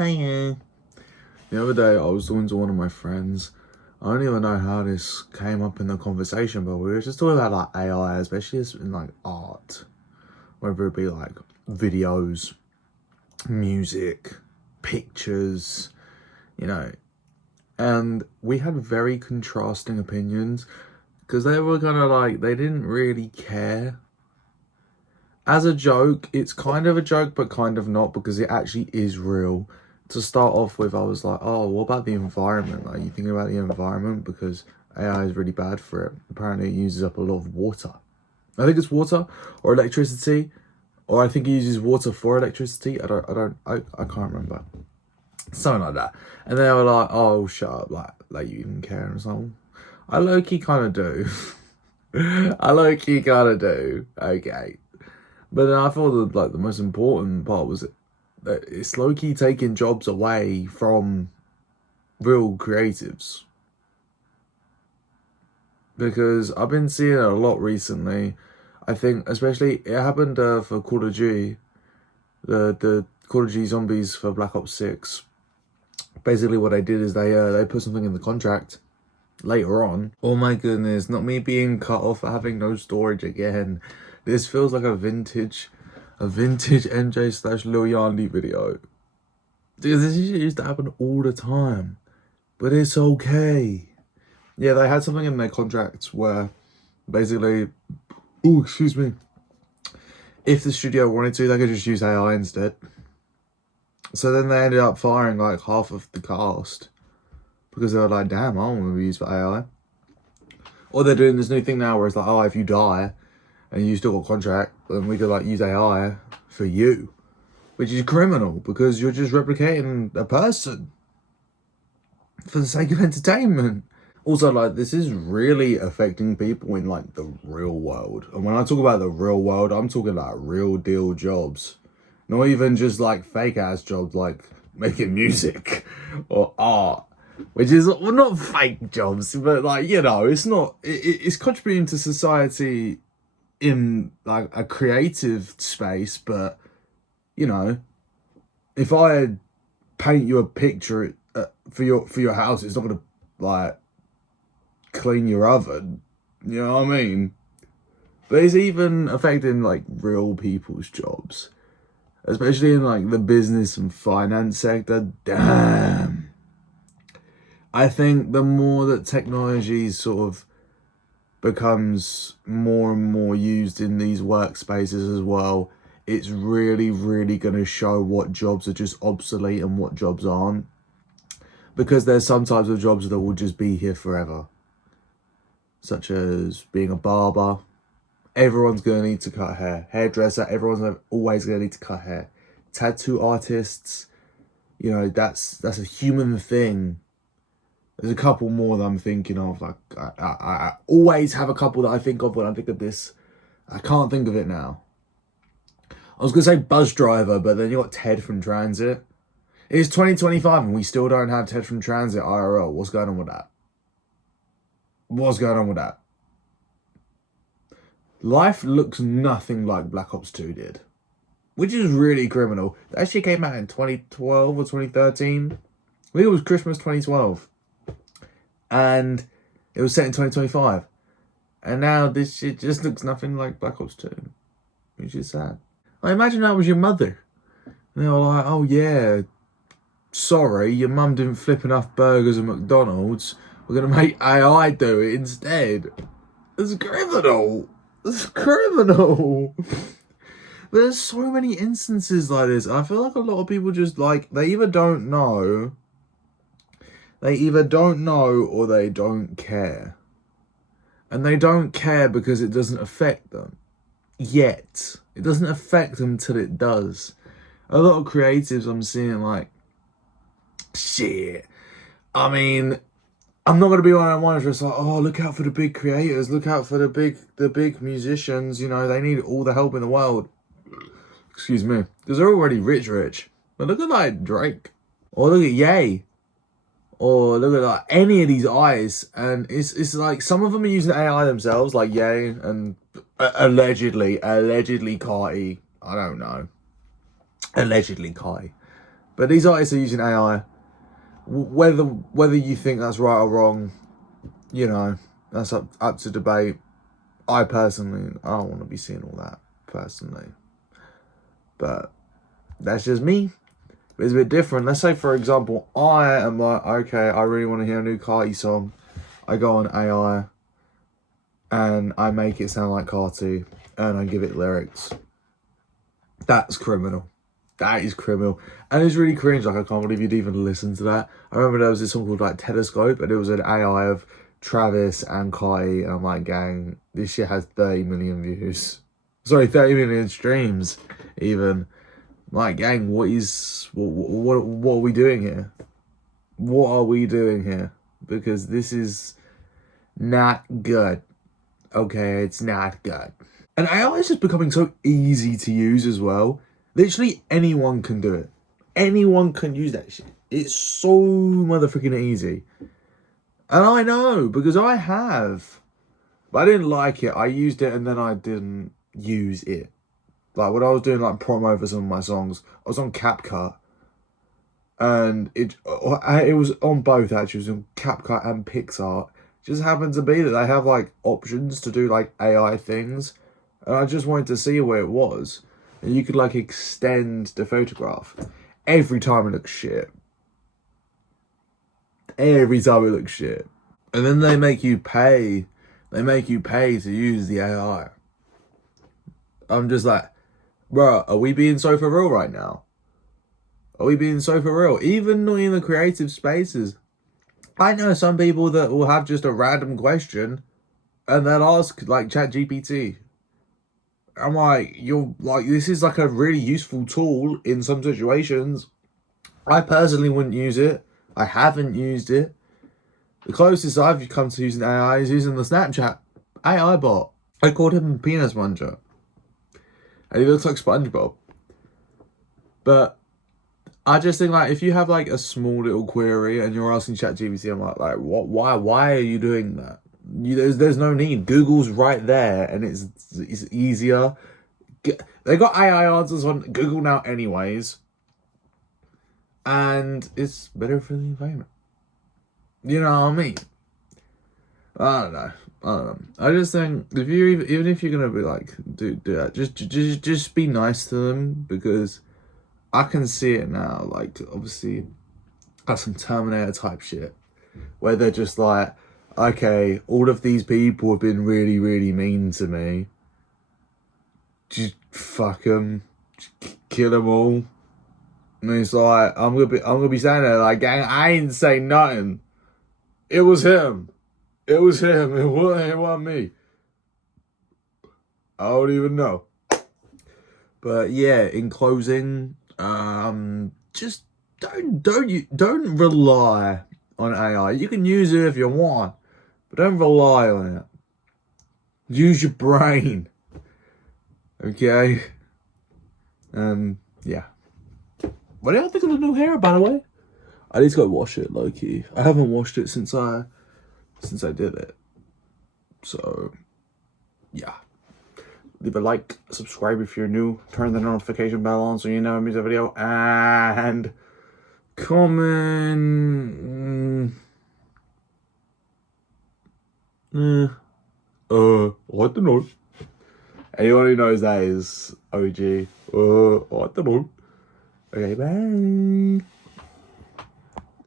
Hiya. The other day, I was talking to one of my friends. I don't even know how this came up in the conversation, but we were just talking about like AI, especially in like art, whether it be like videos, music, pictures, you know. And we had very contrasting opinions because they were kind of like, they didn't really care. As a joke, it's kind of a joke, but kind of not, because it actually is real. To start off with, I was like, oh, what about the environment? Like, you thinking about the environment? Because AI is really bad for it. Apparently, it uses up a lot of water. I think it's water or electricity, or I think it uses water for electricity. I can't remember. Something like that. And they were like, oh, shut up, like you even care or something. I low-key kind of do. I low-key kind of do. Okay. But then I thought that like the most important part was that it's low-key taking jobs away from real creatives. Because I've been seeing it a lot recently. I think especially it happened for Call of Duty. The Call of Duty Zombies for Black Ops 6. Basically what they did is they put something in the contract later on. Oh my goodness, not me being cut off for having no storage again. This feels like a vintage MJ/Lil Yachty video. Because this used to happen all the time. But it's okay. Yeah, they had something in their contracts where basically, if the studio wanted to, they could just use AI instead. So then they ended up firing like half of the cast. Because they were like, damn, I don't want to be used for AI. Or they're doing this new thing now where it's like, oh, if you die and you still got a contract, then we could like use AI for you. Which is criminal because you're just replicating a person for the sake of entertainment. Also, like, this is really affecting people in like the real world. And when I talk about the real world, I'm talking about real deal jobs. Not even just like fake ass jobs like making music or art. Which is, well, not fake jobs, but like, you know, it's not, it's contributing to society in like a creative space, but you know, if I paint you a picture for your house, it's not gonna like clean your oven, you know what I mean? But it's even affecting like real people's jobs, especially in like the business and finance sector. Damn. I think the more that technology sort of becomes more and more used in these workspaces as well, it's really, really going to show what jobs are just obsolete and what jobs aren't. Because there's some types of jobs that will just be here forever. Such as being a barber. Everyone's going to need to cut hair. Hairdresser, everyone's always going to need to cut hair. Tattoo artists, you know, that's a human thing. There's a couple more that I'm thinking of. Like I always have a couple that I think of when I think of this. I can't think of it now. I was going to say bus driver, but then you got Ted from Transit. It's 2025 and we still don't have Ted from Transit IRL. What's going on with that? What's going on with that? Life looks nothing like Black Ops 2 did. Which is really criminal. That actually came out in 2012 or 2013. I think it was Christmas 2012. And it was set in 2025. And now this shit just looks nothing like Black Ops 2. Which is sad. I imagine that was your mother. And they were like, oh yeah, sorry, your mum didn't flip enough burgers at McDonald's. We're going to make AI do it instead. It's criminal. It's criminal. But there's so many instances like this. I feel like a lot of people just like, they either don't know or they don't care. And they don't care because it doesn't affect them. Yet. It doesn't affect them till it does. A lot of creatives I'm seeing like, shit. I mean, I'm not going to be one of the ones where it's like, oh, look out for the big creators. Look out for the big musicians. You know, they need all the help in the world. Excuse me. Because they're already rich. But look at like Drake. Or look at Ye. Or look at like any of these eyes, and it's like some of them are using AI themselves, like Ye and allegedly Carti. I don't know. Allegedly Carti. But these artists are using AI. Whether you think that's right or wrong, you know, that's up to debate. I don't want to be seeing all that, personally. But that's just me. It's a bit different. Let's say, for example, I am like, okay, I really want to hear a new Carti song. I go on AI and I make it sound like Carti and I give it lyrics. That's criminal. That is criminal. And it's really cringe. Like, I can't believe you'd even listen to that. I remember there was this song called like Telescope, and it was an AI of Travis and Carti, and I'm like, gang, this shit has 30 million views. Sorry, 30 million streams, even. Like, gang, what are we doing here? What are we doing here? Because this is not good. Okay, it's not good. And AI is just becoming so easy to use as well. Literally anyone can do it. Anyone can use that shit. It's so motherfucking easy. And I know, because I have. But I didn't like it. I used it and then I didn't use it. Like, when I was doing like promo for some of my songs, I was on CapCut. And it was on both, actually. It was on CapCut and PixArt. It just happened to be that they have like options to do like AI things. And I just wanted to see where it was. And you could like extend the photograph. Every time it looks shit. Every time it looks shit. And then they make you pay. They make you pay to use the AI. I'm just like, bro, are we being so for real right now? Are we being so for real? Even not in the creative spaces. I know some people that will have just a random question and they'll ask like ChatGPT. I'm like, this is like a really useful tool in some situations. I personally wouldn't use it. I haven't used it. The closest I've come to using AI is using the Snapchat AI bot. I called him Penis Muncher. And he looks like SpongeBob. But I just think, like, if you have like a small little query and you're asking ChatGPT, I'm like, what? Why are you doing that? There's no need. Google's right there, and it's easier. They got AI answers on Google now, anyways, and it's better for the environment. You know what I mean? I don't know. I just think even if you're gonna be like do that, just be nice to them, because I can see it now. Like, obviously, that's some Terminator type shit where they're just like, okay, all of these people have been really, really mean to me. Just fuck them, just kill them all. And it's like, I'm gonna be standing there like, gang, I ain't say nothing. It was him. It wasn't me. I don't even know. But yeah, in closing, just don't rely on AI. You can use it if you want, but don't rely on it. Use your brain. Okay? Yeah. What do you think of the new hair, by the way? I need to go wash it, low key. I haven't washed it since I did it. So, yeah. Leave a like, subscribe if you're new, turn the notification bell on so you know when I make a video, and comment. I don't know. Anyone who knows that is OG. I don't know. Okay, bye.